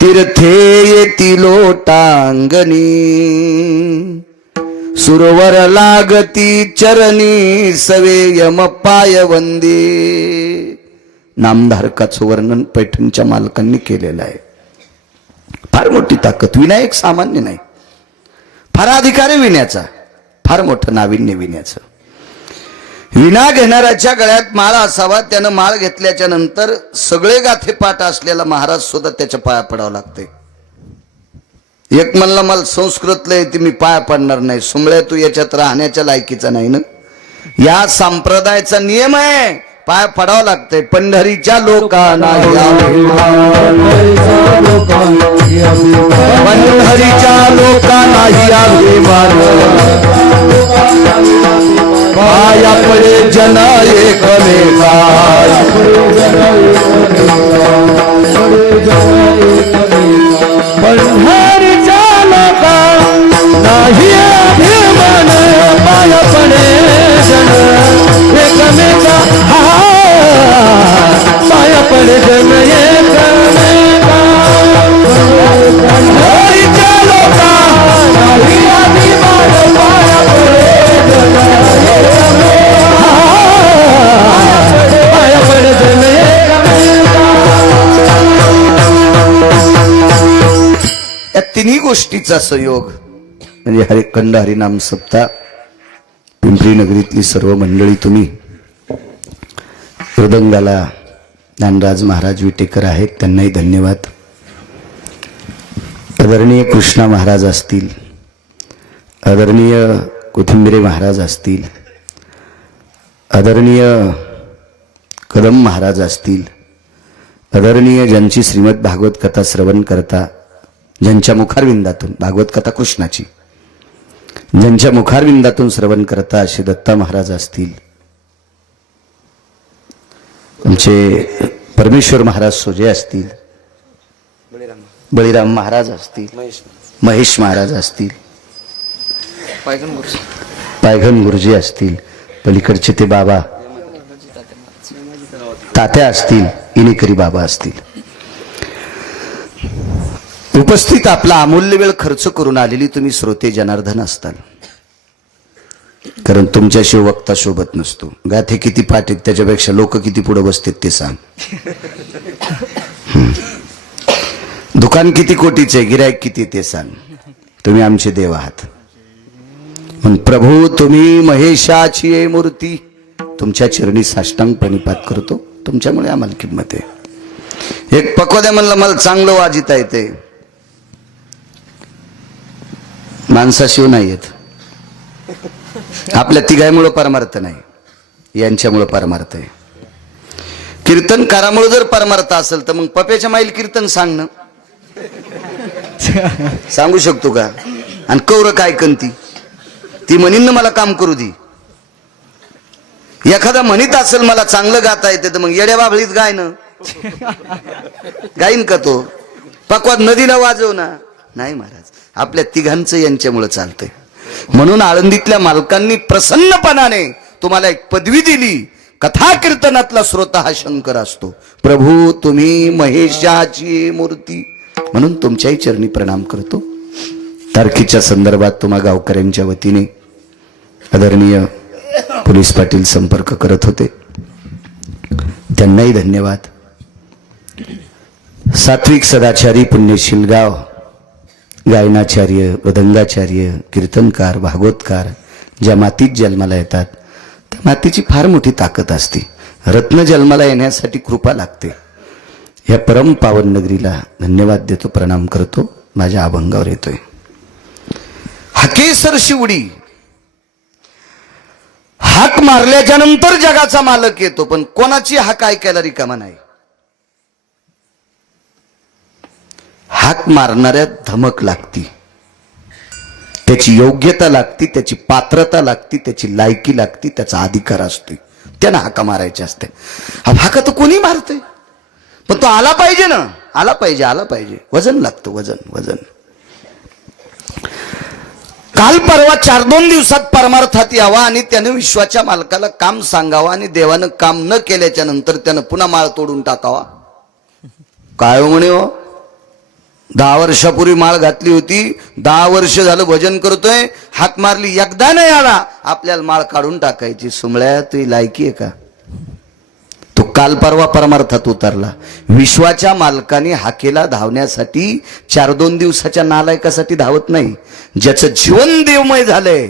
तीर्थे येती लोटांगणी सुरवर लागती चरणी सवे यम पाय वंदे. नामधारकाचं वर्णन पैठणच्या मालकांनी केलेलं आहे. फार मोठी ताकद. विनायक सामान्य नाही, फार अधिकार आहे विण्याचा, फार मोठं नाविन्य विण्याचं. विना घेणाऱ्याच्या गळ्यात माळ असावा. त्यानं माळ घेतल्याच्या नंतर सगळे गाथे पाठ असलेला महाराज सुद्धा त्याच्या पाया पडावं लागते. एक म्हणला मला संस्कृतला येते, मी पाया पडणार नाही. सुमळ्या तू याच्यात राहण्याच्या लायकीचा नाही ना. या संप्रदायाचा नियम आहे, पाया पडावं लागतंय. पंढरीच्या लोकांना पंढरीच्या लोकांना पाया पडे जन एकमेका. पंढरीच्या लोकांना अभिमान पाया पडे जन एकमेका. पाया पडे जन एकमेका. पंढरीच्या लोकांना अभिमान पाया पडे जन पाया पडे जन एकमेका. या तिन्ही गोष्टीचा संयोग म्हणजे हरिखंड हरिनाम सप्ताह. पिंपरी नगरीतली सर्व मंडळी, तुम्ही मृदंगाला ज्ञानराज महाराज विटेकर आहेत, त्यांनाही धन्यवाद. आदरणीय कृष्णा महाराज असतील, आदरणीय कोथिंबिरे महाराज असतील, आदरणीय कदम महाराज असतील, आदरणीय ज्यांची श्रीमद भागवत कथा श्रवण करता, ज्यांच्या मुखारविंदातून भागवत कथा कृष्णाची ज्यांच्या मुखारविंदातून श्रवण करता असे दत्ता महाराज असतील, आमचे परमेश्वर महाराज सोजे असतील, बळीराम महाराज असतील, महेश महाराज असतील, पायघन गुरुजी असतील, पलीकडचे ते बाबा तात्या असतील, इनेकरी बाबा असतील, उपस्थित आपला अमूल्य वेळ खर्च करून आलेली तुम्ही श्रोते जनार्दन असताल. कारण तुमच्याशिवाय वक्ता शोभत नसतो. गाथे किती पाठ आहेत त्याच्यापेक्षा लोक किती पुढे बसतात ते सांग. दुकान किती कोटीचे, गिरायक किती ते सांग. तुम्ही आमचे देव आहात. पण प्रभू तुम्ही महेशाची आहे मूर्ती, तुमच्या चरणी साष्टांग प्रणिपात करतो. तुमच्यामुळे आम्हाला किंमत आहे. एक पकोद्या म्हणलं मला चांगलं वाजिता येते, माणसाशिव नाही येत. आपल्या तिघांमुळे परमार्थ नाही, यांच्यामुळे परमार्थ आहे. कीर्तनकारामुळे जर परमार्थ असेल तर मग पप्याच्या माईल कीर्तन सांग ना. सांगू शकतो का? आणि कौर काय कंती ती म्हणीन ना मला काम करू दी. एखादा म्हणीत असेल मला चांगलं गाता येते तर मग येड्या बाबळीत गाय ना, गाईन का तो? पकवात नदीला वाजव ना. नाही महाराज, आपल्या तिघांचं यांच्यामुळे चालतंय. म्हणून आळंदीतल्या मालकांनी प्रसन्नपणाने तुम्हाला एक पदवी दिली. कथा कीर्तनातला श्रोता हा शंकर असतो. प्रभू तुम्ही महेशाची मूर्ती, म्हणून तुमच्याही चरणी प्रणाम करतो. तारखेच्या संदर्भात तुम्हा गावकऱ्यांच्या वतीने आदरणीय पोलीस पाटील संपर्क करत होते, त्यांनाही धन्यवाद. सात्विक सदाचारी पुण्यशील गाव, गायनाचार्य, मृदंगाचार्य, कीर्तनकार, भागवतकार ज्या मातीत जन्माला येतात त्या मातीची फार मोठी ताकद असते. रत्न जन्माला येण्यासाठी कृपा लागते. या परम पावन नगरीला धन्यवाद देतो, प्रणाम करतो. माझ्या अभंगावर येतोय. हकेसर शिवडी, हाक मारल्याच्या नंतर जगाचा मालक येतो, पण कोणाची हाक ऐकायला रिकामा नाही. हाक मारणाऱ्या धमक लागती, त्याची योग्यता लागती, त्याची पात्रता लागती, त्याची लायकी लागती, त्याचा अधिकार असतो. त्यानं हाका मारायच्या असते. हाका तर कोणी मारते, पण तो आला पाहिजे ना. आला पाहिजे, आला पाहिजे. वजन लागतं, वजन वजन. काल परवा 4-2 दिवसात परमार्थात यावा आणि त्याने विश्वाच्या मालकाला काम सांगावा आणि देवानं काम न केल्याच्या नंतर त्यानं पुन्हा माळ तोडून टाकावा. काय म्हणे हो, 10 वर्षापूर्वी माळ घातली होती, 10 वर्ष झालं भजन करतोय, हाक मारली एकदा नाही आला, आपल्याला माळ काढून टाकायची. सुमळ्या तुझी लायकी आहे का? तो काल परवा परमार्थात उतरला. विश्वाच्या मालकाने हाकेला धावण्यासाठी 4-2 दिवसाच्या नालायकासाठी धावत नाही. ज्याचं जीवन देवमय झालंय,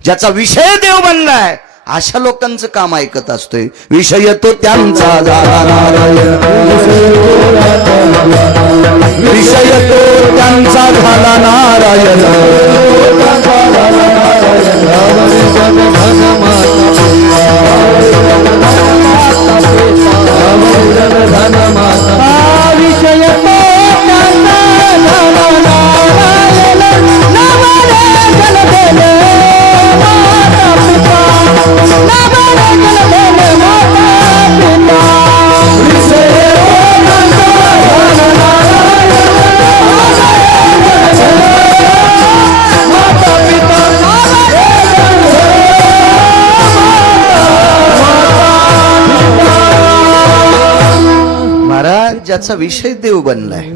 ज्याचा विषय देव बनलाय, अशा लोकांचं काम ऐकत असतोय. विषय तो त्यांचा झाला नारायण, विषय तो त्यांचा झाला नारायण. ज्याचा विषय देव बनलाय,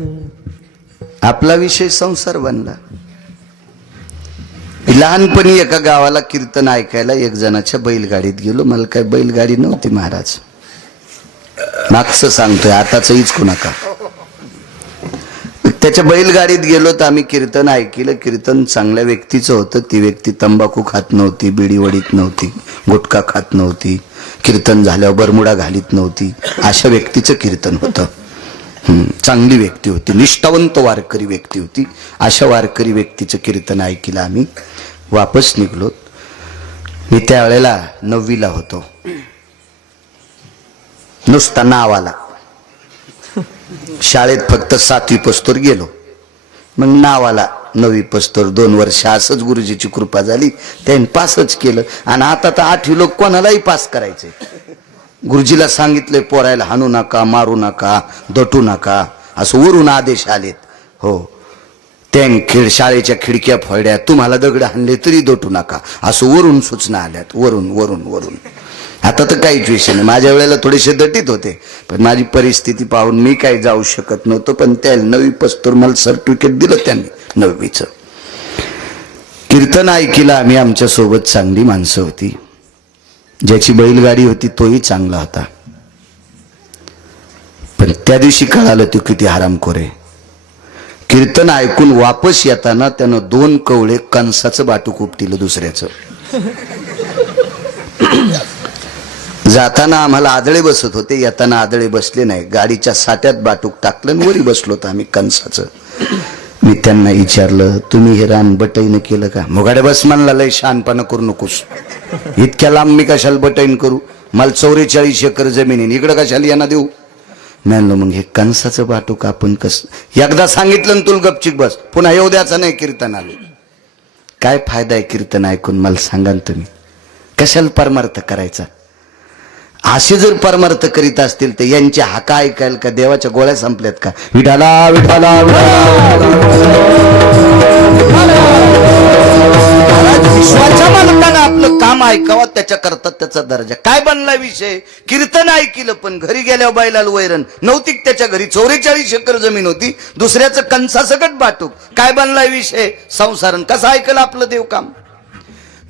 आपला विषय संसार बनला. लहानपणी एका गावाला कीर्तन ऐकायला एक जणाच्या बैलगाडीत गेलो. मला काय बैलगाडी नव्हती महाराज, मागचं सांगतोय, आताच इचकू नका. त्याच्या बैलगाडीत गेलो तर आम्ही कीर्तन ऐकलं. कीर्तन चांगल्या व्यक्तीचं होतं. ती व्यक्ती तंबाखू खात नव्हती, बिडी वडीत नव्हती, गुटखा खात नव्हती, कीर्तन झाल्यावर बरमुडा घालीत नव्हती. अशा व्यक्तीचं कीर्तन होतं. चांगली व्यक्ती होती, निष्ठावंत वारकरी व्यक्ती होती. अशा वारकरी व्यक्तीचं कीर्तन ऐकलं. आम्ही वापस निघलो. मी त्यावेळेला 9वीला होतो. नुसता नावाला, शाळेत फक्त 7वी पस्तोर गेलो. मग नावाला 9वी पस्तोर 2 वर्ष असंच गुरुजीची कृपा झाली, त्यांनी पासच केलं. आणि आता तर 8वी लोक कोणालाही पास करायचे. गुरुजीला सांगितले पोरायला हाणू नका, मारू नका, दटू नका, असं वरून आदेश आलेत. हो, शाळेच्या खिडक्या फोडल्या, तुम्हाला दगड हाणले तरी दटू नका, असं वरून सूचना आल्यात. वरून वरून वरून. आता तर काहीच विषय नाही. माझ्या वेळेला थोडेसे दटीत होते, पण माझी परिस्थिती पाहून मी काही जाऊ शकत नव्हतो. पण त्या 9वी पस्तोर मला सर्टिफिकेट दिलं त्यांनी 9वीचं. कीर्तन ऐकलं आम्ही. आमच्या सोबत चांगली माणसं होती. ज्याची बैलगाडी होती तोही चांगला होता. पण त्या दिवशी कळालं तो किती हरामखोर आहे. कीर्तन ऐकून वापस येताना त्यानं 2 कवळे कंसाचं बाटूक उपटिलं दुसऱ्याचं. जाताना आम्हाला आदळे बसत होते, येताना आदळे बसले नाही. गाडीच्या साट्यात बाटूक टाकलं आणि वरी बसलो होतो आम्ही कंसाचं. मी त्यांना विचारलं, तुम्ही हे रान बटईनं केलं का? मुगाडे बस म्हणला, लय शहाणपणा करू नकोस, इतक्या लांब मी कशाला बटईन करू, मला 44 एकर जमीन आहे, इकडं कशाला यांना देऊ. म्हणलं मग हे कंसाचं बाटूक आपण कसं, एकदा सांगितलं तुला गपचिक बस, पुन्हा येऊ द्याचा नाही कीर्तनाला. काय फायदा आहे कीर्तन ऐकून मला सांगा ना तुम्ही, कशाला परमार्थ करायचा? असे जर परमार्थ करीत असतील तर यांच्या हाका ऐकायला का देवाच्या गोळ्या संपल्यात का? विठाला विठाला विश्वाच्या मालकानं आपलं काम ऐकावं, त्याच्या करता त्याचा दर्जा. काय बनला विषय? कीर्तन ऐकलं, पण घरी गेल्यावर बैलाला वैरण नव्हती. त्याच्या घरी 44 एकर जमीन होती, दुसऱ्याचं कंसासकट बाटूक. काय बनला विषय? संसारण. कसं ऐकलं आपलं देव काम?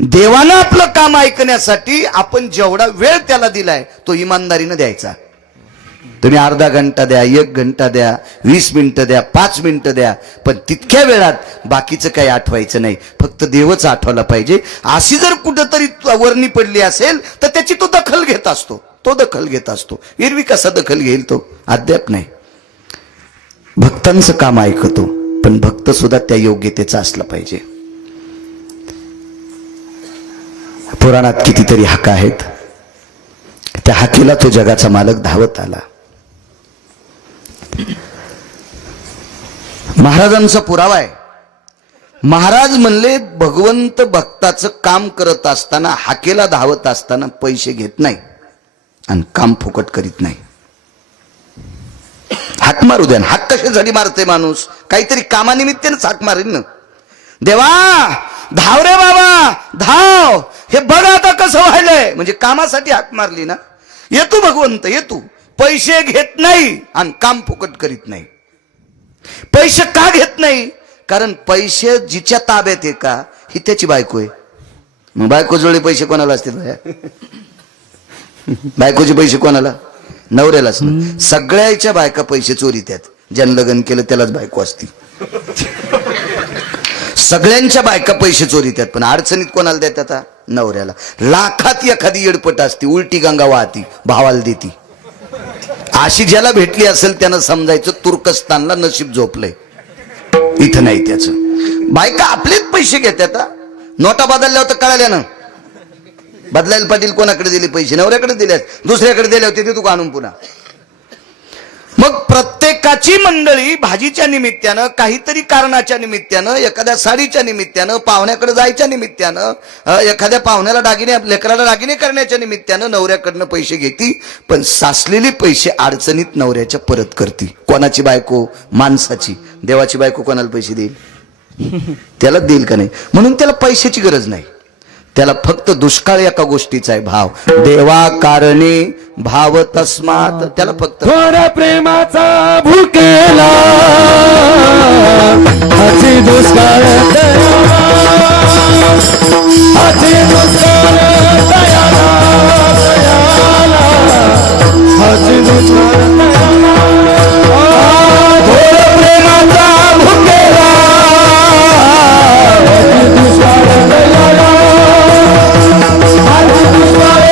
देवानं आपलं काम ऐकण्यासाठी आपण जेवढा वेळ त्याला दिलाय तो इमानदारीनं द्यायचा. तुम्ही अर्धा घंटा द्या, 1 घंटा द्या, 20 मिनिटं द्या, 5 मिनिटं द्या, पण तितक्या वेळात बाकीचं काही आठवायचं नाही, फक्त देवच आठवला पाहिजे. अशी जर कुठंतरी वर्णी पडली असेल तर त्याची तो दखल घेत असतो. तो दखल घेत असतो. एरवी कसा दखल घेईल तो अद्याप नाही. भक्तांचं काम ऐकतो, पण भक्त सुद्धा त्या योग्यतेचा असला पाहिजे. पुराणात कितीतरी हाका आहेत. त्या हाकेला तो जगाचा मालक धावत आला. महाराजांचा पुरावा आहे. महाराज म्हणले, भगवंत भक्ताचं काम करत असताना, हाकेला धावत असताना पैसे घेत नाही आणि काम फुकट करीत नाही. हाक मारू द्या. हाक कशासाठी मारते माणूस? काहीतरी कामानिमित्तानेच हाक मारेल ना. देवा धाव रे बाबा धाव, हे बघ आता कसं व्हायलंय, म्हणजे कामासाठी हाक मारली ना. येतो भगवंत, येतो. पैसे घेत नाही आणि काम फुकट करीत नाही. पैसे का घेत नाही? कारण पैसे जिच्या ताब्यात आहे का ही त्याची बायको आहे. मग बायको जोडे पैसे कोणाला असतील? बायकोचे पैसे कोणाला? नवऱ्यालाच. सगळ्याच्या बायका पैसे चोरीत्यात. ज्यानं लग्न केलं त्यालाच बायको असती. सगळ्यांच्या बायका पैसे चोरीत्यात, पण अडचणीत कोणाला देतात? नवऱ्याला. लाखात एखादी येडपट असती, उलटी गंगा वाहती, भावाला देती. अशी ज्याला भेटली असेल त्यानं समजायचं तुर्कस्तानला नशीब झोपलंय, इथं नाही त्याचं. बायका आपलेच पैसे घेतात. नोटा बदलल्या तर कळाल्या ना. बदलायला पाटील कोणाकडे दिले पैसे? नवऱ्याकडे दिले. दुसऱ्याकडे दिले होते ते तू आणून पुन्हा. मग प्रत्येकाची मंडळी भाजीच्या निमित्तानं, काहीतरी कारणाच्या निमित्तानं, एखाद्या साडीच्या निमित्तानं, पाहुण्याकडे जायच्या निमित्तानं, एखाद्या पाहुण्याला दागिने, लेकराला दागिने करण्याच्या निमित्तानं नवऱ्याकडनं पैसे घेती. पण साचलेले पैसे अडचणीत नवऱ्याच्या परत करती. कोणाची बायको? माणसाची. देवाची बायको कोणाला पैसे देईल? त्याला देईल का नाही? म्हणून त्याला पैशाची गरज नाही. त्याला फक्त दुष्काळ एका गोष्टीचा आहे, भाव. देवा कारणे भाव तस्मात. त्याला फक्त थोड्या प्रेमाचा भुकेला हाची दुष्काळ दयाला, हाची दुष्काळ दयाला, दयाला हाची दुष्काळ दयाला. थोड्या प्रेमाचा भुकेला हाची दुष्काळ दयाला, हाची दुष्काळ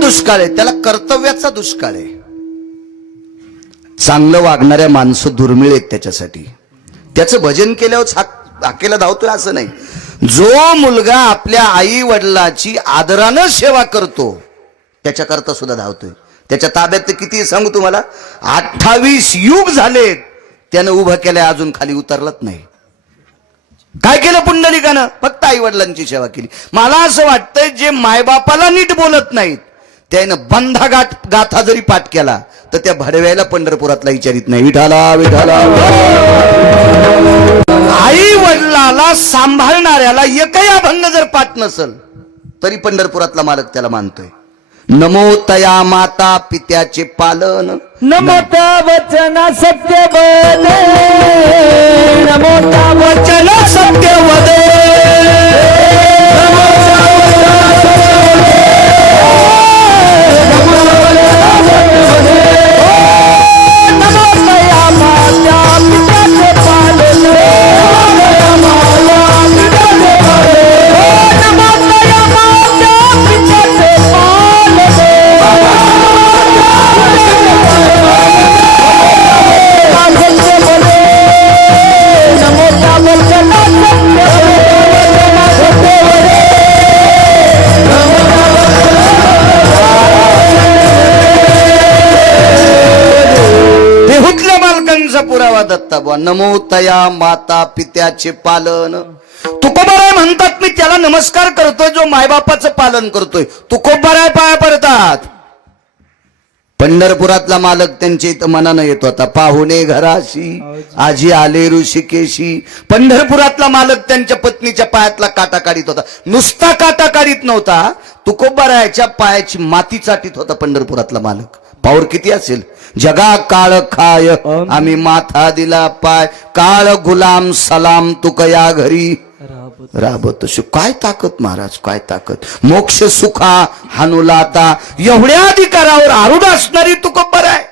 दुष्काळ आहे, त्याला कर्तव्याचा दुष्काळ आहे. चांगलं वागणाऱ्या माणसं दुर्मिळ आहेत त्याच्यासाठी. त्याचं भजन केल्यावर हाकेला धावतोय असं नाही. जो मुलगा आपल्या आई वडिलाची आदरानं सेवा करतो त्याच्याकरता सुद्धा धावतोय. त्याच्या ताब्यात किती सांगू तुम्हाला, 28 युग झालेत त्यानं उभं केलंय, अजून खाली उतरलंच नाही. काय केलं पुंडलिकानं? फक्त आई वडिलांची सेवा केली. मला असं वाटतंय जे मायबापाला नीट बोलत नाहीत त्यानं बंधा गाथा जरी पाठ केला तर त्या भडव्याला पंढरपुरातला विचारित नाही. विठाला विठाला. आई वडिलाला सांभाळणाऱ्याला एकही अभंग जर पाठ नसल तरी पंढरपुरातला मालक त्याला मानतोय. नमो तया माता पित्याचे पालन, नमो त्या वचना सत्य वदे, नमो त्या वचना सत्य वदे, नमो त्या वचना सत्य वदे, नमो त्या वचना सत्य वदे, नमो तया माता पित्याचे पालन, नमो तया माता पित्याचे पालन, नमो तया माता पित्याचे देहूतल्या मालकांचा पुरावा दत्ता बुवा. नमो तया माता पित्याचे पालन. तुकोबाराय म्हणतात मी त्याला नमस्कार करतोय जो मायबापाचं पालन करतोय. तुकोबाराय पाया पडतात. पंढरपुरातला मालक त्यांच्या इथं मनानं येत होता. पाहुणे घराशी आजी आले ऋषिकेशी. पंढरपुरातला मालक त्यांच्या पत्नीच्या पायातला काटा काढीत होता. नुसता काटा काढीत नव्हता, तुकोबारायच्या पायाची माती चाटीत होता पंढरपुरातला मालक. पावर किती असेल. जगा काळ खाय आम्ही माथा दिला पाय, काळ गुलाम सलाम तुकया घरी राबत. काय ताकद महाराज, काय ताकद. मोक्ष सुखा हानुलाता. एवढ्या अधिकारावर आरूढ असणारी तुकोबाराय.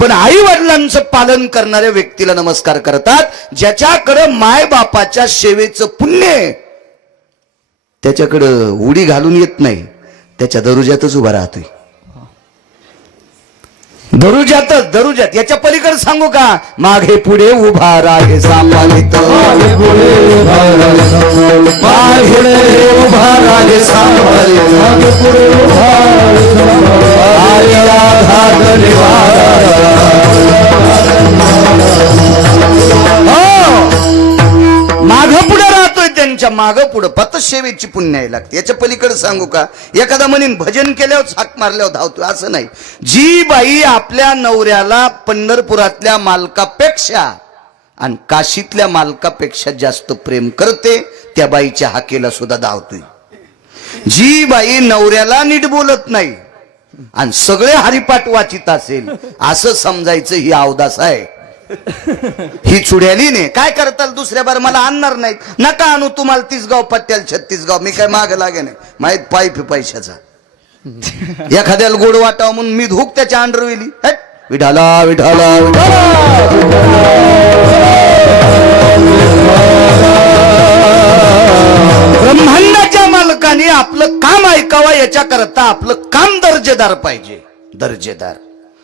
पण आई वडिलांचं पालन करणाऱ्या व्यक्तीला नमस्कार करतात. ज्याच्याकडे माय बापाच्या सेवेचं पुण्य त्याच्याकडं उडी घालून येत नाही, त्याच्या दरुजातच उभा राहतोय. दरुजात याच्या पलीकडे सांगू का? मागे पुढे उभा राहे सांभाळीत, मागे पुढे उभा राहे सांभाळीत, मागे पुढे उभा राहे सांभाळीत, मागे पुढे उभा राहे सांभाळीत, आईला घात निवारा. माग पुढे राहतोय, त्यांच्या माग पुढे पतसेवेची पुण्याई लागते. याच्या पलीकडे सांगू का? एखादा म्हणीन भजन केल्यावर हाक मारल्यावर धावतोय, असं नाही. जी बाई आपल्या नवऱ्याला पंढरपुरातल्या मालकापेक्षा आणि काशीतल्या मालकापेक्षा जास्त प्रेम करते, त्या बाईच्या हाकेला सुद्धा धावतोय. जी बाई नवऱ्याला नीट बोलत नाही आणि सगळे हरिपाठ वाचित असेल, असं समजायचं ही अवदास आहे. ही चुड्याली ने काय करताल? दुसऱ्या बार मला आणणार नाहीत, नका आणू, तुम्हाला 30 गाव पट्ट्याला 36 गाव, मी काय माग लागे नाही, माहित पाईप पैशाचा. एखाद्याला गोड वाटावं म्हणून मी धूक त्याच्या अंडरविली. विठाला विठाला ब्रह्मांडाच्या मालकाने आपलं काम ऐकावं, याच्या करता आपलं काम दर्जेदार पाहिजे. दर्जेदार.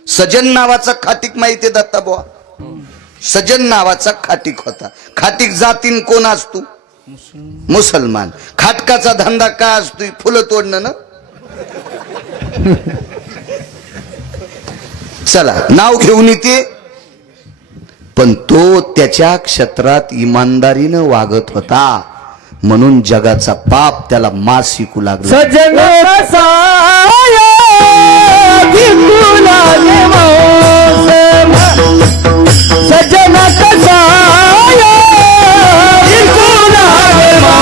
सजन नावाचा खाटीक माहिती दत्ता बुवा? सजन नावाचा खाटीक होता. खाटीक जातीन कोण असतो? मुसलमान. खाटकाचा धंदा काय असतो? फुलं तोडणं ना. चला नाव घेऊन येते, पण तो त्याच्या क्षेत्रात इमानदारीनं वागत होता, म्हणून जगाचा पाप त्याला मास शिकू लागला. सजन रसाया गिंगुला देवास, सजन कसाया गिंगुला देवास,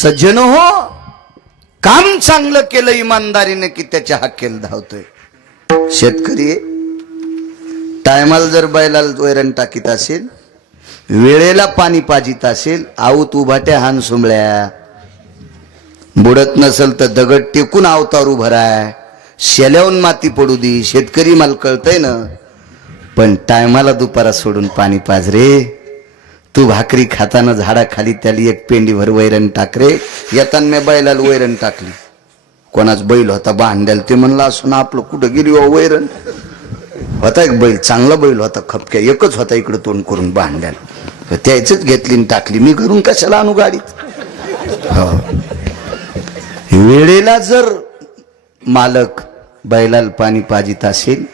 सज्जन हो, काम चांगलं केलं इमानदारीने की त्याच्या हाकेल धावतोय. शेतकरी टायमाला जर बैलाला वैरण टाकीत असेल, वेळेला पाणी पाजित असेल, आऊत उभाट्या हान सुंबळ्या, बुडत नसल तर दगड टेकून अवतार उभं राय, शेल्याहून माती पडू दी, शेतकरी मला कळतंय ना. पण टायमाला दुपारा सोडून पाणी पाज रे. तू भाकरी खाताना झाडाखाली त्याला एक पेंडीभर वैरण टाक रे. येताना मी बैलाला वैरण टाकली, कोणाच बैल होता बांधायला, ते म्हणलं असं आपलं कुठं गेली वैरण होता. एक बैल चांगला बैल होता, खपक्या एकच होता, इकडं तोंड करून बांधायला, त्याच घेतली आणि टाकली. मी घरून कशाला आणू गाडीत. हो, वेळेला जर मालक बैलाला पाणी पाजित असेल,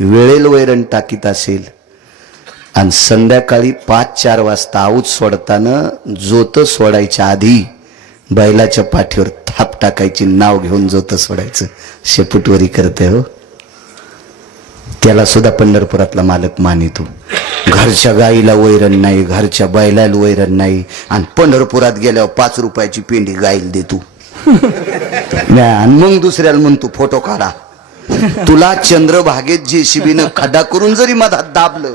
वेळेला वैरण टाकीत असेल, आणि संध्याकाळी 5-4 वाजता आऊत सोडताना जोत सोडायच्या आधी बैलाच्या पाठीवर थाप टाकायची, नाव घेऊन जोत सोडायचं, शेपूटवरी करते हो. त्याला सुद्धा पंढरपुरातला मालक मानितो. घरच्या गाईला वैरण नाही, घरच्या बैलाला वैरण नाही, आणि पंढरपुरात गेल्यावर 5 रुपयाची पेंडी गाईल दे तू. आणि मग दुसऱ्याला म्हणतो फोटो काढा. तुला चंद्रभागेत जेसीबीनं खड्डा करून जरी मधात दाबलं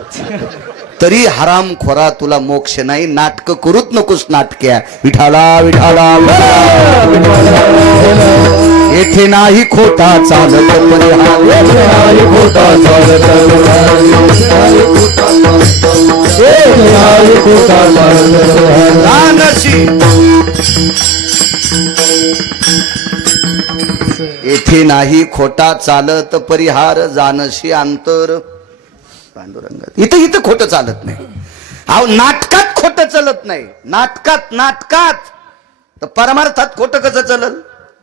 तरी हराम खोरा तुला मोक्ष नाही. नाटक करूच नकोस नाटक्या. विठाला विठाला येथे नाही खोटा चालत परिहार, नाही खोटा चालत नाही खोटा चालत रानशी. येथे नाही खोटा चालत परिहार, जानशी अंतर पांडुरंगात. इथं इथं खोटं चालत नाही. अहो नाटकात खोटं चालत नाही. नाटकात तर परमार्थात खोटं कसं चलल?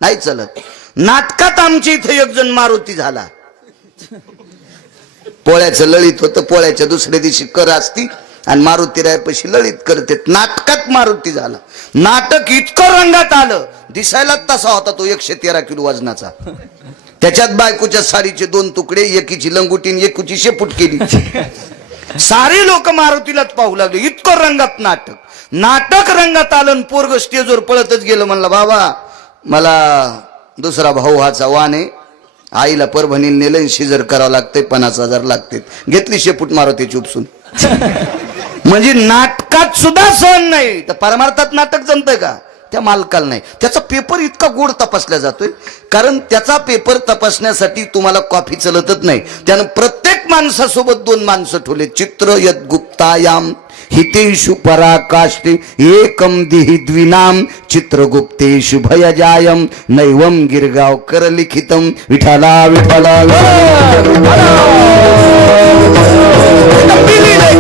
नाही चलत. नाटकात आमच्या इथे एक जण मारुती झाला. पोळ्याचं लळीत होतं, पोळ्याच्या दुसऱ्या दिवशी कर असती आणि मारुती रायपाशी लळीत करते. नाटकात मारुती झाला. नाटक इतकं रंगात आलं, दिसायला तसा होता तो 113 किलो वजनाचा. त्याच्यात बायकोच्या साडीचे 2 तुकडे, एकीची लंगुटी आणि एकीची शेपूट केली. सारे लोक मारुतीलाच पाहू लागले. इतकं रंगात नाटक रंगात आलं. पोरग स्टेजवर पळतच गेलं. म्हणलं बाबा मला दुसरा भाऊ हाचा वाण आहे, आईला परभणीला नेलं, शिजर करावं लागतंय, 50,000 लागते. घेतली शेपूट मारुतीची उपसून. म्हणजे नाटकात सुद्धा सहन नाही, तर परमार्थात नाटक जमतंय का? त्या मालकाला नाही. त्याचा पेपर इतका गोड तपासला जातोय, कारण त्याचा पेपर तपासण्यासाठी तुम्हाला कॉफी चलतच नाही. त्यानं प्रत्येक माणसासोबत 2 माणसं ठेवले. चित्र यद गुप्तायाम हितेषु पराकाष्ठे एकम दिहि द्विनाम चित्रगुप्तेषु भयजायम नैवम गिरगावकर लिखितम. विठाला विठाला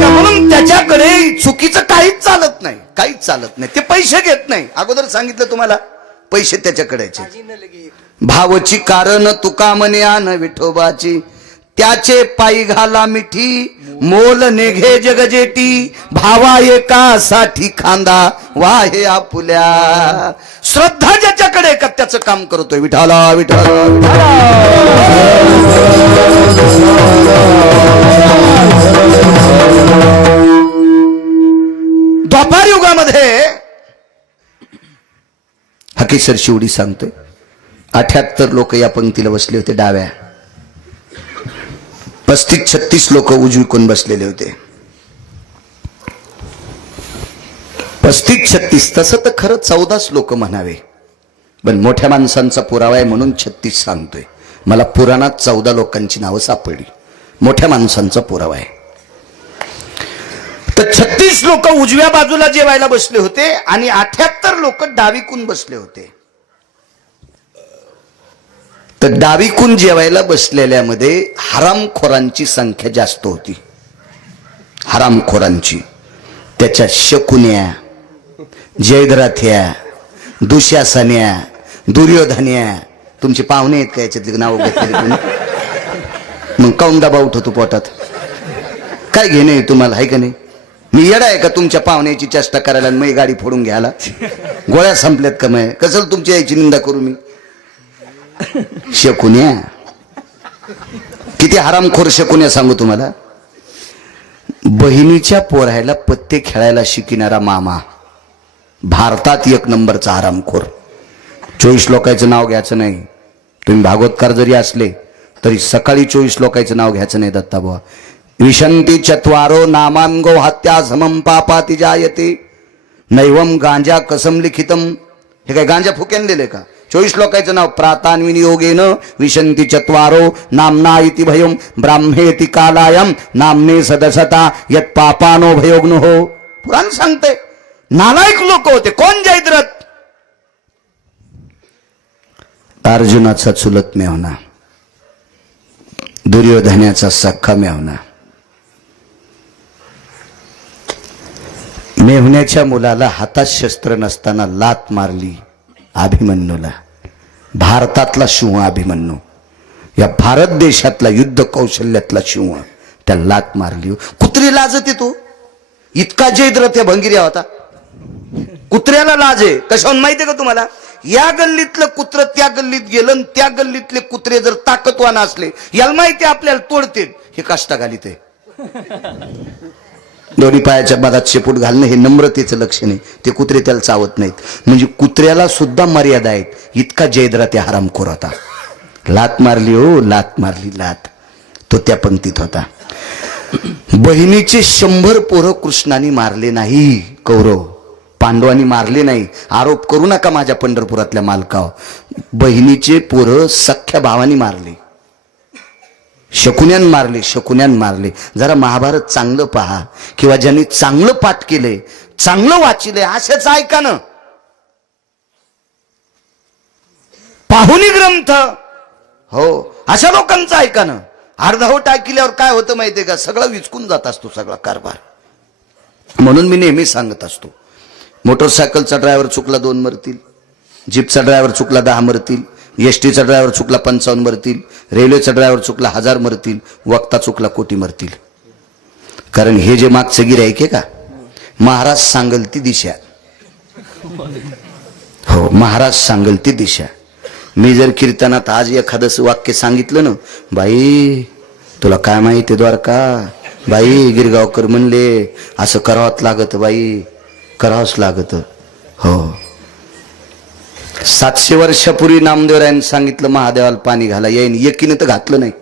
म्हणून त्याच्याकडे चुकीचं काहीच चालत नाही. ते पैसे घेत नाही. अगोदर सांगितलं तुम्हाला, पैसे त्याच्याकडे. भावची कारण तुका म्हणे आन विठोबाची, त्याचे पायी घाला मिठी मोल निघे जगजेटी. भावा एकासाठी खांदा वाहे आपुल्या. श्रद्धा ज्याच्याकडे का त्याचं काम करतोय. विठाला विठाला द्वापार युगामध्ये हकीसर शिवडी सांगतोय, 78 लोक या पंक्तीला बसले होते डाव्या, 35-36 लोक उजवीकडून बसलेले होते. 35-36 तसं तर खरं 14 लोक म्हणावे, पण मोठ्या माणसांचा पुरावा आहे म्हणून 36 सांगतोय. मला पुराणात 14 लोकांची नावं सापडली. मोठ्या माणसांचा पुरावा आहे. तर 36 लोक उजव्या बाजूला जेवायला बसले होते आणि 78 लोक डावीकून बसले होते. तर डावीकून जेवायला बसलेल्यामध्ये हरामखोरांची संख्या जास्त होती. हरामखोरांची. त्याच्या शकुन्या, जयद्रथ्या, दुशासन्या, दुर्योधन्या. तुमचे पाहुणे आहेत का याच्यातले नाव घेतलेले तुम्ही? मग काऊन डबा उठवतो पोटात? काय घेणे तुम्हाला, आहे का नाही? मी येडा आहे का तुमच्या पाहुण्याची चेष्टा करायला आणि मी गाडी फोडून घ्यायला? गोळ्या संपल्यात का? मग कसं तुमच्या याची निंदा करू मी? शकुन्या किती हरामखोर शकुन्या सांगू तुम्हाला. बहिणीच्या पोरायला पत्ते खेळायला शिकणारा मामा भारतात 1 नंबरचा हरामखोर. 24 लोकांचं नाव घ्यायचं नाही. तुम्ही भागवतकार जरी असले तरी सकाळी 24 लोकांचं नाव घ्यायचं नाही. दत्ताबुवा विशंती चत्वारो नामांगो हत्या समम पापाति जायते नैवम गांजा कसम लिखितम. हे काय गांजा फुक्यान दिले का? 24 लोकांचं नाव. प्रातान्विनी योगेन विशंती चत्वारो नामना इति भयम ब्राह्मेति कालायम नामने सदसता यत पापानो भयोग्नो हो. पुराण सांगते नालायक लोक होते. कोण? जयद्रथ. अर्जुनाचा चुलत मेवना, दुर्योधनाचा सख्खा मेवना. मेहुण्याच्या मुलाला हातात शस्त्र नसताना लात मारली अभिमन्यूला. भारतातला सिंह अभिमन्यू, या भारत देशातला युद्ध कौशल्यातला सिंह, त्या लात मारली. कुत्री लाजते तो. इतका जयद्रथ या भंगिऱ्या होता. कुत्र्याला लाज आहे. कशाहून माहितीये का तुम्हाला? या गल्लीतलं कुत्र त्या गल्लीत गेलं, त्या गल्लीतले कुत्रे जर ताकदवान असले, याला माहिती आपल्याला तोडते. हे कष्टा घालीत आहे. दोन्ही पायाच्या मधात शेपूट घालणं हे नम्रतेचं लक्षण आहे. ते कुत्रे त्याला चावत नाहीत. म्हणजे कुत्र्याला सुद्धा मर्यादा आहेत. इतका जयद्रा त्या हरामखोर होता. लात मारली हो, लात मारली, लात. तो त्या पंक्तीत होता. बहिणीचे 100 पोरं कृष्णाने मारले नाही. कौरव पांडवांनी मारले नाही. आरोप करू नका माझ्या पंढरपुरातल्या मालकाव. बहिणीचे पोरं सख्या भावानी मारले, शकुन्यान मारले, शकुन्यान मारले. जरा महाभारत चांगलं पहा, किंवा ज्यांनी चांगलं पाठ केलंय, चांगलं वाचिलंय, असेच ऐका ना. पाहुणी ग्रंथ हो, अशा लोकांचं ऐका ना. अर्धावट ऐकल्यावर काय होतं माहितीये का, सगळं विचकून जात असतो सगळा कारभार. म्हणून मी नेहमी सांगत असतो, मोटरसायकलचा ड्रायव्हर चुकला 2 मरतील, जीपचा ड्रायव्हर चुकला 10 मरतील, एसटीचा ड्रायव्हर चुकला 55 मरतील, रेल्वेचा ड्रायव्हर चुकला 1000 मरतील, वक्ता चुकला कोटी मरतील. कारण हे जे मागचं गिऱ्हाईक आहे का, महाराज सांगल ती दिशा. हो, महाराज सांगल ती दिशा. मी जर कीर्तनात आज एखादं वाक्य सांगितलं ना, बाई तुला काय माहिती द्वारका, बाई गिरगावकर म्हणले असं करावंच लागत, बाई करावंच लागत. हो, 700 वर्षापूर्वी नामदेवरायांनी सांगितलं महादेवाला पाणी घाला, येईन एकीनं तर घातलं नाही.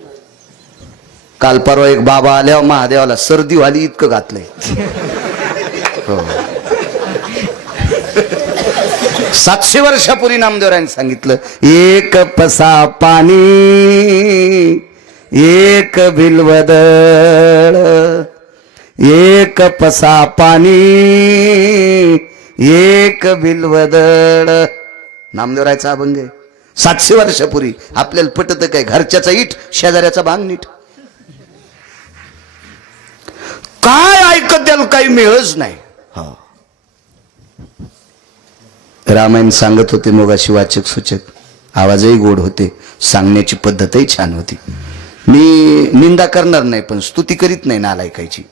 काल परवा एक बाबा आल्यावर महादेवाला सर्दी व्हाली इतकं घातलंय. हो, 700 वर्षापूर्वी नामदेवरायांनी सांगितलं, एक पसा पाणी एक बिलवदळ, एक पसा पाणी एक बिलवदळ. नामदेवरायचा अभंग आहे. 700 वर्षापूर्वी. आपल्याला पटत काय, घरच्याचा इट शेजाऱ्याचा बांग नीट. काय ऐकत त्याला काही मिळच नाही. हो, रामायण सांगत होते मोगाशी वाचक सूचक, आवाजही गोड होते, सांगण्याची पद्धतही छान होती. मी निंदा करणार नाही, पण स्तुती करीत नाही नालायकाची.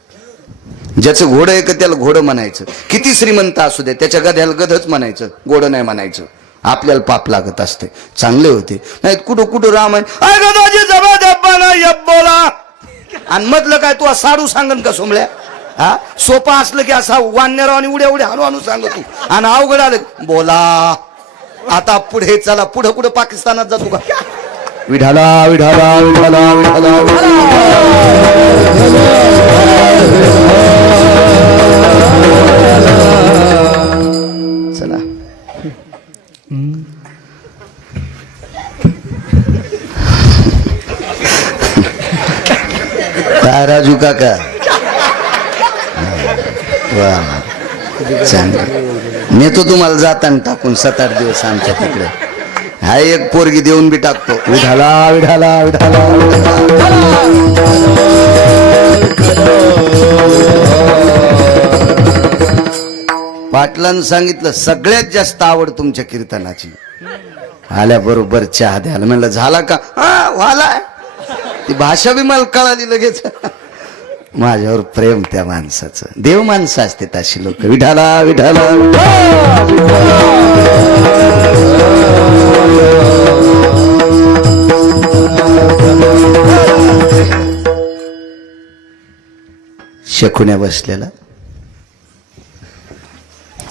ज्याचं घोडं आहे का त्याला घोडं म्हणायचं, किती श्रीमंत असू दे, त्याच्या गध्याला गधच म्हणायचं, घोडं नाही म्हणायचं. आपल्याला पाप लागत असते. चांगले होते नाही कुठं कुठं रामायण बोला, आणि मधलं काय तू साडू सांगन का सोमळ्या. हा, सोपा असलं की असा वानराव आणि उड्या उड्या हनु हनु सांगत तू, आणि अवघड आलं बोला. आता पुढे चला, पुढे कुठं पाकिस्तानात जातो का. विठाला विठाला विठाला विठाला चला. काय राजू काका, चांगलं नेतो तुम्हाला जाताना टाकून 7-8 दिवस आमच्या तिकडे. हा, एक पोरगी देऊन बी टाकतो. विठाला विठाला विठाला पाटलांनी सांगितलं सगळ्यात जास्त आवड तुमच्या कीर्तनाची. आल्याबरोबर चहा द्यायला म्हणलं, झाला का. हा व्हालाय. ती भाषा बी मला कळाली लगेच. माझ्यावर प्रेम त्या माणसाचं. देव माणसं असते अशी लोक. विठाला विठाला शकुन्या बसलेला.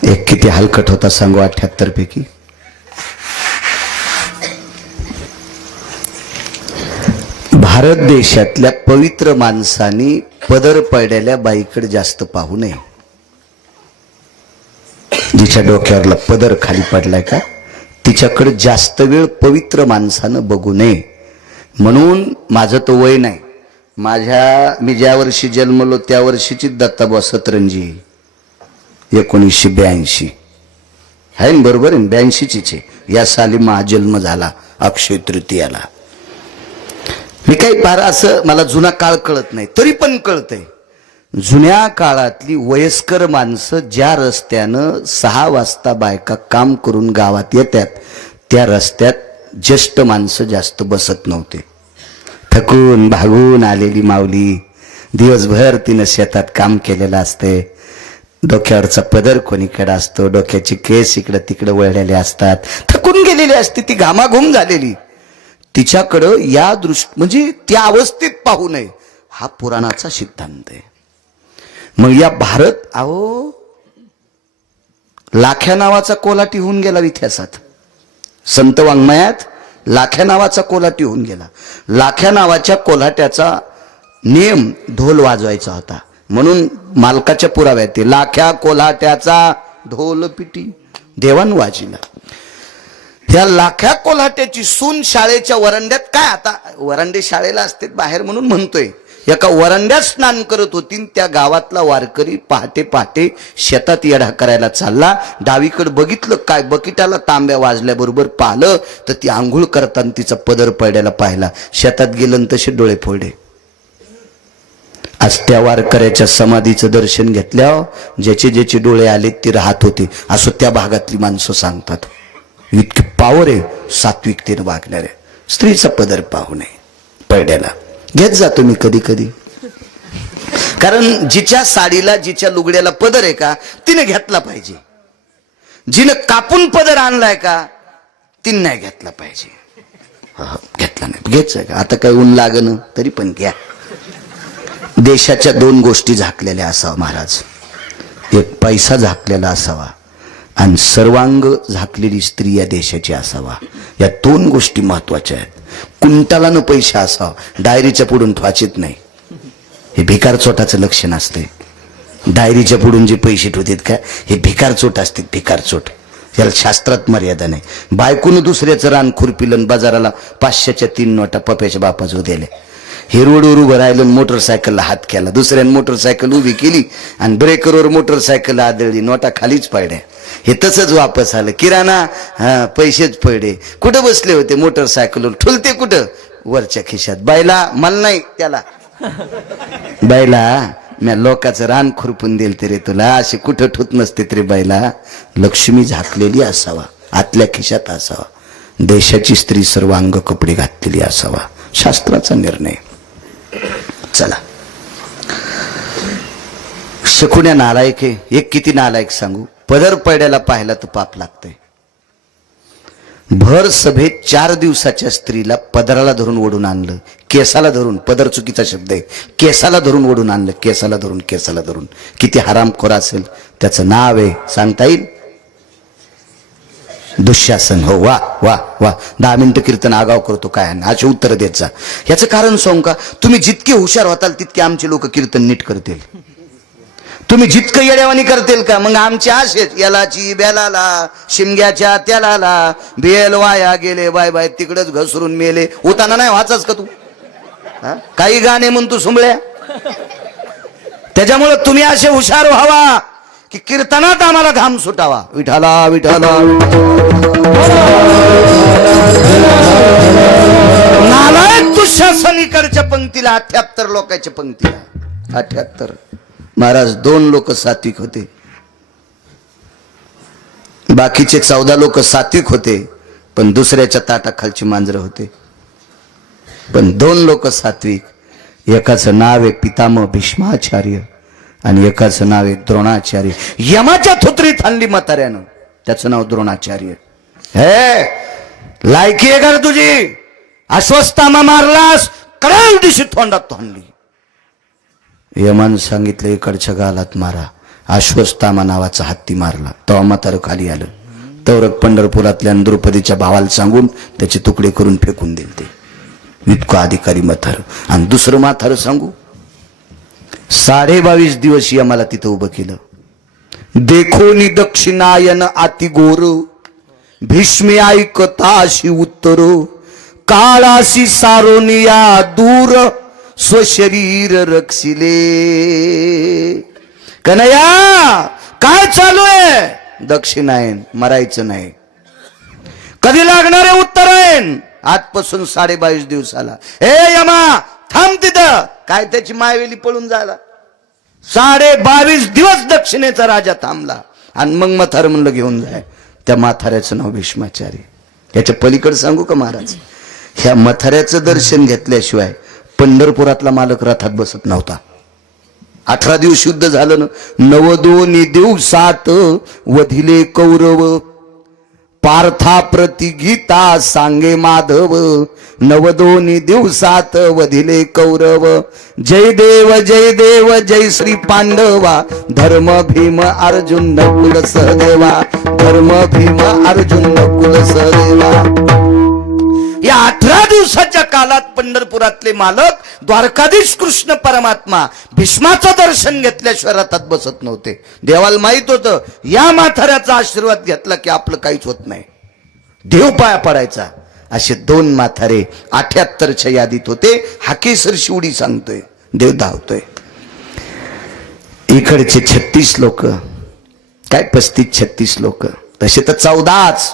एक किती हलकट होता सांगू, 78 पैकी. भारत देशातल्या पवित्र माणसांनी पदर पडलेल्या बाईकडे जास्त पाहू नये. जिच्या डोक्यावरला पदर खाली पडलाय का, तिच्याकडे जास्त वेळ पवित्र माणसानं बघू नये. म्हणून माझं तो वय नाही. मी ज्या वर्षी जन्मलो त्या वर्षीची दत्ताबा सतरंजी 1982 आहे ना, बरोबर आहे. 82चीच आहे. या साली महाजन्म झाला अक्षय तृतीयाला. मी काही फार असं मला जुना काळ कळत नाही, तरी पण कळतंय. जुन्या काळातली वयस्कर माणसं ज्या रस्त्यानं 6 वाजता बायका काम करून गावात येतात, त्या रस्त्यात ज्येष्ठ माणसं जास्त बसत नव्हते. थकून भागून आलेली माऊली, दिवसभर तिनं शेतात काम केलेलं असते. डोक्यावरचा पदर कोणीकडे असतो, डोक्याचे केस इकडं तिकडं वळलेले असतात, थकून गेलेली असते ती, घामाघूम झालेली. तिच्याकडं या म्हणजे त्या अवस्थेत पाहू नये, हा पुराणाचा सिद्धांत आहे. मग या भारत अहो लाख्या नावाचा कोलाटी होऊन गेला इतिहासात. संत वाङ्मयात लाख्या नावाचा कोलाटी होऊन गेला. लाख्या नावाच्या कोल्हाट्याचा नियम ढोल वाजवायचा होता, म्हणून मालकाच्या पुराव्यात ते लाख्या कोल्हाट्याचा ढोल पिटी देवान वाजिला. ह्या लाख्या कोल्हाट्याची सून शाळेच्या वरंड्यात, काय आता वरांडे शाळेला असते बाहेर म्हणून म्हणतोय, एका वरंड्यात स्नान करत होती. त्या गावातला वारकरी पहाटे पहाटे शेतात येढा करायला चालला. डावीकडे बघितलं, काय बकिटाला तांब्या वाजल्याबरोबर पाहिलं तर ती आंघोळ करताना तिचा पदर पडल्याला पाहिला. शेतात गेलं तसे डोळे फोडले. आज त्या वारकऱ्याच्या समाधीचं दर्शन घेतल्यावर ज्याचे ज्याचे डोळे आले ते राहत होते, असं त्या भागातली माणसं सांगतात. इतकी पावर आहे सात्विकतेने वागणारे. स्त्रीचा पदर पाहू नये, पडद्याला घेत जातो मी कधी कधी, कारण जिच्या साडीला जिच्या लुगड्याला पदर आहे का तिने घेतला पाहिजे. जिने कापून पदर आणलाय का तिने नाही घेतला पाहिजे. घेतला नाही, घ्यायचं का आता काय ऊन लागणं तरी पण घ्या. देशाच्या दोन गोष्टी झाकलेल्या असावा महाराज, एक पैसा झाकलेला असावा आणि सर्वांग झाकलेली स्त्री या देशाची असावा. या दोन गोष्टी महत्वाच्या आहेत. कुंटालानं पैसा असावा, डायरीच्या पुढून ठवाचित नाही. हे भिकार चोटाचं लक्षण असते. डायरीच्या पुढून जे पैसे ठेवतात का हे भिकार चोट असते, भिकार चोट. याला शास्त्रात मर्यादा नाही. बायकोनं दुसऱ्याचं रान खुरपिलं, बाजाराला 500च्या 3 नोटा पप्याच्या बापाचं दिले. हे रोडवर उभं राहिलं, मोटरसायकलला हात केला, दुसऱ्याने मोटरसायकल उभी केली आणि ब्रेकरवर मोटरसायकल आदळली, नोटा खालीच पडल्या. हे तसंच वापस आलं. किराणा पैसेच पडले. कुठं बसले होते मोटरसायकलवर, ठुलते कुठं वरच्या खिशात. बायला मला नाही, त्याला बायला म्या लोकांचं रान खुरपून दिल तरी तुला असे कुठं ठुत नसते तरी बायला लक्ष्मी झाकलेली असावा, आतल्या खिशात असावा. देशाची स्त्री सर्वांग कपडे घातलेली असावा, शास्त्राचा निर्णय. चला, शकुन्या नालायक आहे. एक किती नालायक सांगू, पदर पड्याला पाहिला तर पाप लागतंय. भर सभेत 4 दिवसाच्या स्त्रीला पदराला धरून ओढून आणलं, केसाला धरून, पदर चुकीचा शब्द आहे, केसाला धरून ओढून आणलं, केसाला धरून, केसाला धरून. किती हरामखोर असेल, त्याचं नाव आहे सांगता येईल दुःशासन. हो, वा वा वा. 10 मिनिटं कीर्तन आगाव करतो काय, असे उत्तर देत जा. याचं कारण सांगू का, तुम्ही जितके हुशार होताल तितके आमचे लोक कीर्तन नीट करतील. तुम्ही जितकं येड्यावानी करतील का मग आमचे असेच, यालाची बेलाला, शिमग्याच्या त्यालाला, बेल वाया गेले, बाय बाय तिकडच घसरून मेले. उताना नाही वाचाच का तू, काही गाणे म्हणतो सुंबळ्या. त्याच्यामुळे तुम्ही असे हुशार व्हावा की कीर्तनात आम्हाला घाम सुटावा. विठाला विठाला. नालायक दुःशासनीकडच्या पंक्तीला 78 लोकांच्या पंक्तीला 78. महाराज 2 लोक सात्विक होते, बाकीचे 14 लोक सात्विक होते पण दुसऱ्याच्या ताटाखालची मांजरं होते. पण 2 लोक सात्विक, एकाचं नाव आहे पितामह भीष्माचार्य आणि एकाचं नाव आहे द्रोणाचार्य. यमाच्या थुत्रीत आणली म्हाताऱ्यानं, त्याचं नाव द्रोणाचार्य. हे लायकी आहे का तुझी, अश्वत्थामा मारलास कडाल दिशी तोंडात आणली. यमान सांगितलं इकडच्या गालात मारा. अश्वत्थामा नावाचा हत्ती मारला, तेव्हा म्हातारं खाली आलं. तवरक पंढरपुरातल्या द्रौपदीच्या भावाला सांगून त्याचे तुकडे करून फेकून दिले. ते इतकं अधिकारी म्हातारं. आणि दुसरं म्हातारं सांगू, 22.5 दिवस यमाला तिथं उभं केलं. देखोनी दक्षिणायन अति गोर, भीष्मे ऐकता अशी उत्तर, काळाशी सारोनिया दूर, स्वशरीर रक्षिले. कन्हैया काय चालू आहे? दक्षिणायन, मरायचं नाही. कधी लागणारे उत्तरायण? आजपासून 22.5 दिवसाला. हे यमा थांब तिथं. काय त्याची मायवेली पळून जायला? 22.5 दिवस दक्षिणेचा राजा थांबला आणि मग म्हातार म्हणलं घेऊन जाय. त्या म्हाताऱ्याचं नाव भीष्माचार्य. याच्या पलीकडे सांगू का महाराज, ह्या म्हाताऱ्याचं दर्शन घेतल्याशिवाय पंढरपुरातला मालक रथात बसत नव्हता. 18 दिवस युद्ध झालं ना. 92 दिवसात वधिले कौरव, पार्था प्रति गीता सांगे माधव नवदोनी दिवसात वधिले कौरव जय देव जय श्री पांडवा धर्म भीम अर्जुन नकुल सहदेवा धर्म भीम अर्जुन नकुल सहदेवा. या 18 दिवसाच्या कालात पंढरपुरातले मालक द्वारकाधीश कृष्ण परमात्मा भीष्माचं दर्शन घेतल्याशिवाय रथात बसत नव्हते. देवाला माहित होतं या म्हाताऱ्याचा आशीर्वाद घेतला की आपलं काहीच होत नाही, देव पाया पडायचा. असे 2 म्हातारे 78च्या यादीत होते. हाकेसर शिवडी सांगतोय, देव धावतोय. इकडचे 36 लोक, काय 35-36 लोक, तसे तर 14च,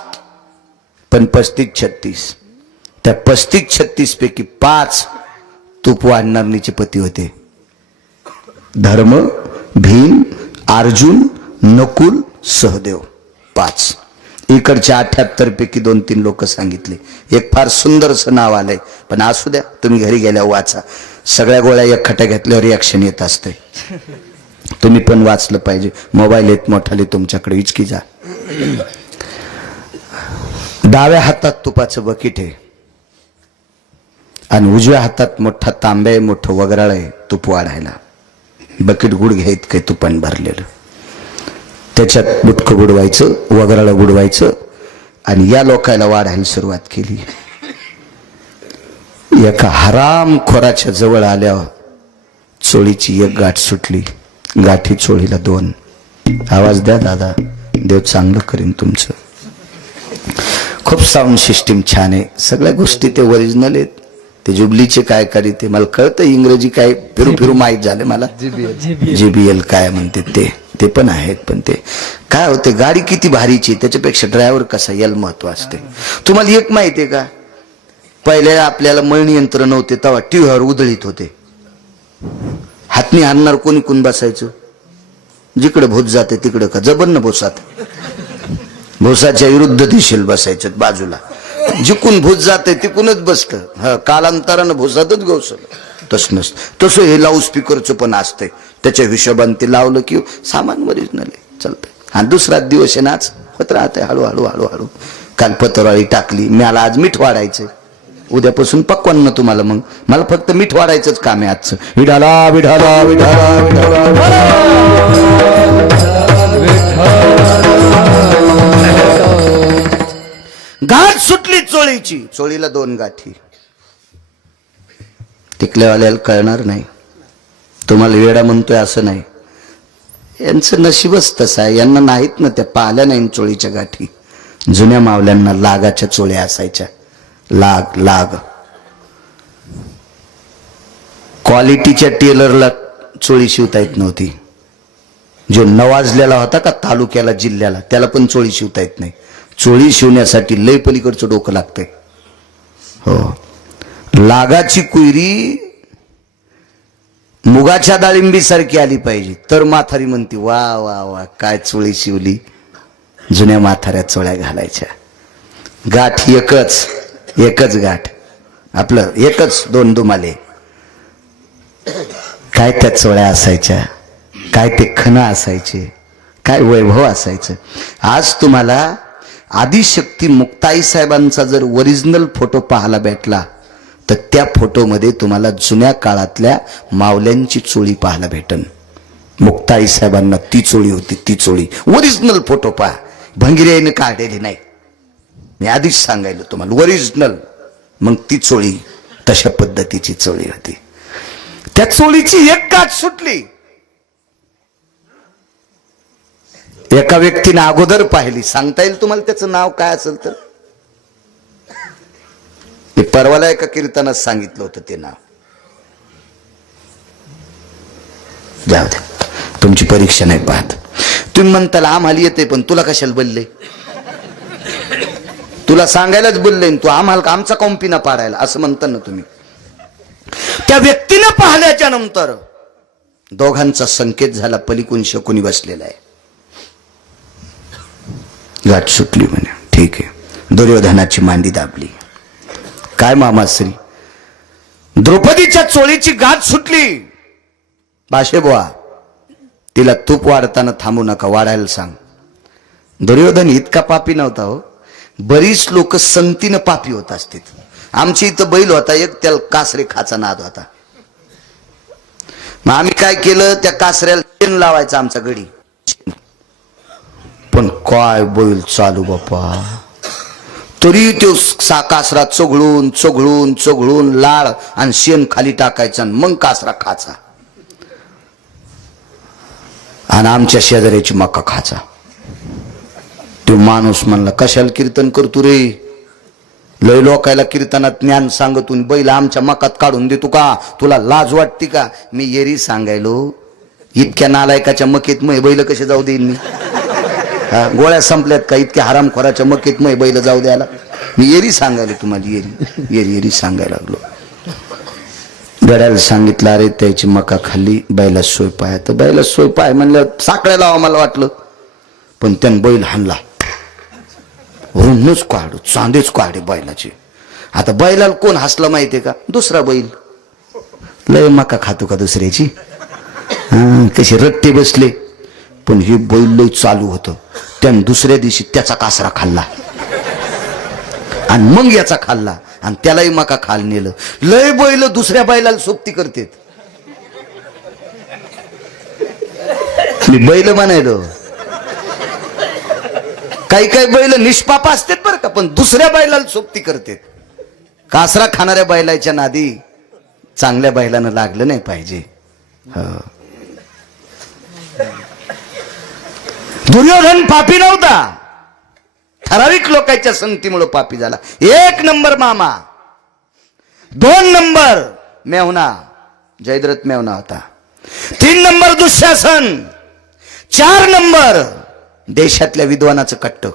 पण 35-36. त्या 35-36 पैकी 5 तूप वाढणारणीचे पती होते. धर्म, भीम, अर्जुन, नकुल, सहदेव 5. इकडच्या 78 पैकी 2-3 लोक सांगितले. एक फार सुंदरसं नाव आलंय, पण असू द्या, तुम्ही घरी गेल्यावर वाचा. सगळ्या गोळ्या एकखट्या घेतल्यावर रिॲक्शन येत असते. तुम्ही पण वाचलं पाहिजे. मोबाईल येत मोठाले तुमच्याकडे इचकी जा. डाव्या हातात तुपाचं बकीट आहे आणि उजव्या हातात मोठा तांब्या आहे, मोठं वगराळ आहे तूप वाढायला. बकीट गुडघ्या इतकं तुपान भरलेलं. त्याच्यात बुटकं बुडवायचं, वगराळ बुडवायचं आणि या लोकायला वाढायला सुरुवात केली. एका हराम खोराच्या जवळ आल्यावर चोळीची एक गाठ सुटली. गाठी चोळीला 2. आवाज द्या दादा, देव चांगलं करीन तुमचं. खूप साऊंड सिस्टीम छान आहे, सगळ्या गोष्टी ते ओरिजिनल आहेत. ते जुबलीचे काय करी ते मला कळतं, इंग्रजी काय फिरू माहीत झालं मला. JBL काय म्हणते ते पण आहेत. पण ते काय होते, गाडी किती भारीची त्याच्यापेक्षा ड्रायव्हर कसा याला महत्व असते. तुम्हाला एक माहिती आहे का, पहिले आपल्याला मळणी यंत्र नव्हते तेव्हा टीव्हीवर उधळीत होते. हातनी हाणणार कोणी कोण बसायचं, जिकडे भूत जाते तिकडे का जबरन भोसात, भोसाच्या विरुद्ध दिशेला बसायचं बाजूला. जिकून भूत जाते तिकूनच बसतं. कालांतरानं भोसातच गवसल. तसं नसतं. तसं हे लाऊड स्पीकरचं पण असतंय, त्याच्या हिशोबाने ते लावलं की सामान ओरिजिनल आहे, चालतंय. हा दुसरा दिवस आहे नाच होत राहते हळूहळू. काल पतरवाळी टाकली, मला आज मीठ वाढायचंय, उद्यापासून पक्वान्न तुम्हाला. मग मला फक्त मीठ वाढायचंच काम आहे आजचं. विढाला विढाला विढाला विढाला. गाठ सुटली चोळीची. चोळीला 2 गाठी. टिकल्यावाल्याला कळणार नाही, तुम्हाला वेडा म्हणतोय असं नाही. यांचं नशीबच तसं आहे, यांना नाहीत ना, त्या पाहिल्या नाही चोळीच्या गाठी. जुन्या मावल्यांना लागाच्या चोळ्या असायच्या. लाग क्वालिटीच्या टेलरला चोळी शिवता येत नव्हती. जो नवाजलेला होता का तालुक्याला जिल्ह्याला, त्याला पण चोळी शिवता येत नाही. चोळी शिवण्यासाठी लय पलीकडचं डोकं लागतंय. हो, लागाची कुयरी मुगाच्या डाळिंबी सारखी आली पाहिजे तर म्हातारी म्हणती वा वा वा काय चोळी शिवली. जुन्या म्हाताऱ्या चोळ्या घालायच्या. गाठ एकच गाठ, आपलं एकच 2 दुमाले. काय त्या चोळ्या असायच्या, काय ते खण असायचे, काय वैभव असायचं. आज तुम्हाला आदिशक्ती मुक्ताई साहेबांचा जर ओरिजिनल फोटो पाहायला भेटला तर त्या फोटोमध्ये तुम्हाला जुन्या काळातल्या मावल्यांची चोळी पाहायला भेटन. मुक्ताई साहेबांना ती चोळी होती, ती चोळी ओरिजिनल फोटो पहा. भंगिऱ्याने काढलेली नाही, मी आधीच सांगायला तुम्हाला, ओरिजिनल. मग ती चोळी तशा पद्धतीची चोळी होती. त्या चोळीची एक गाठ सुटली. एका व्यक्तीने अगोदर पाहिली, सांगता येईल तुम्हाला त्याचं नाव काय असेल तर. ते परवाला एका कीर्तनात सांगितलं होतं ते नाव. जाऊ द्या, तुमची परीक्षा नाही पाहत. तुम्ही म्हणताल आम्हाला येते, पण तुला कशाला बोलले, तुला सांगायलाच बोलले, तू आम्हाला आमचा कॉम्पिना पाडायला असं म्हणता ना तुम्ही. त्या व्यक्तीनं पाहिल्याच्या नंतर दोघांचा संकेत झाला, पलीकडून शकुनी बसलेला आहे. गाठ सुटली म्हणे, ठीक आहे. दुर्योधनाची मांडी दाबली. काय मामाश्री, द्रौपदीच्या चोळीची गाठ सुटली. भाषे बुवा, तिला तूप वाढताना थांबू नका, वाढायला सांग. दुर्योधन इतका पापी नव्हता हो. बरीच लोक संगतीनं पापी होत असतात. आमची इथं बैल होता एक, त्याला कासरे खाचा नाद होता. मग आम्ही काय केलं, त्या कासऱ्याला शेण लावायचं आमचा गडी. पण काय बैल चालू बापा, तरी तो कासरा चोघळून चोघळून चोघळून लाळ आणि शेण खाली टाकायचा आणि मग कासरा खाचा. आणि आमच्या शेजाऱ्याची मका खाचा. तो माणूस म्हणला, कशाला कीर्तन करतो रे, लय लोकायला कीर्तनात ज्ञान सांगतून बैल आमच्या मकात काढून देतो का, तुला लाज वाटते का. मी येरी सांगायलो, इतक्या नालायकाच्या मकीत मै बैल कसे जाऊ देईन मी. गोळ्या संपल्यात का इतक्या हरामखोराच्या मकीत मै बैल जाऊ द्यायला. मी येरी सांगायलो तुम्हाला, येरी सांगायला लागलो. गड्याला सांगितलं, अरे त्याची मका खाल्ली, बैला सोय पाय. तर बैला सोय पाय म्हणलं साकड्या लावा मला वाटलं, पण त्यानं बैल हाणला. वरूनच काढू चांदेच काढे बैलाचे. आता बैलाला कोण हसलं माहितीये का, दुसरा बैल. लय मका खातो का दुसऱ्याची, कसे रट्टे बसले. पण हे बैल लय चालू होतं. त्यानं दुसऱ्या दिवशी त्याचा कासरा खाल्ला आणि मग याचा खाल्ला आणि त्यालाही मका खाल नेलं. लय बैल दुसऱ्या बैलाला सोबती करतेत. मी बैल म्हणायलो, काही काही बैल निष्पाप असतात बरं का, पण दुसऱ्या बैलाला सोबती करतेत. कासरा खाणाऱ्या बैलाच्या नादी चांगल्या बैलानं लागलं नाही पाहिजे. दुर्योधन पापी नव्हता, ठराविक लोकांच्या संगतीमुळे पापी झाला. 1 नंबर मामा, 2 नंबर मेहुणा, जयद्रथ मेहुणा होता. 3 नंबर दुःशासन, 4 नंबर देशातल्या विद्वानाचं कट्ट.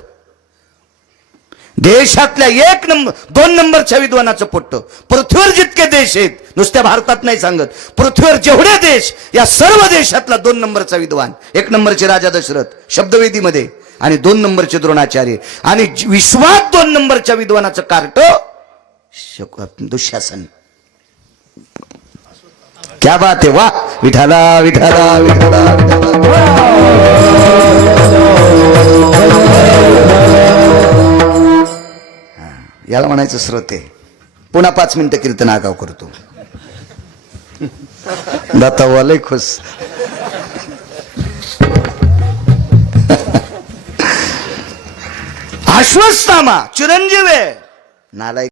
देशातल्या 2 नंबरच्या विद्वानाचं पोट्ट. पृथ्वीवर जितके देश आहेत, नुसत्या भारतात नाही सांगत, पृथ्वीवर जेवढे देश, या सर्व देशातला 2 नंबरचा विद्वान. 1 नंबरचे राजा दशरथ शब्दवेदीमध्ये, आणि 2 नंबरचे द्रोणाचार्य, आणि विश्वात 2 नंबरच्या विद्वानाचं कार्ट दुःशासन. क्या बात आहे, वा विठाला विठाला विठाला याला म्हणायचं श्रोते. पुन्हा 5 मिनिटं कीर्तन आगाव करतो. दाता लय खुश. अश्वत्थामा चिरंजीव आहे, नालायक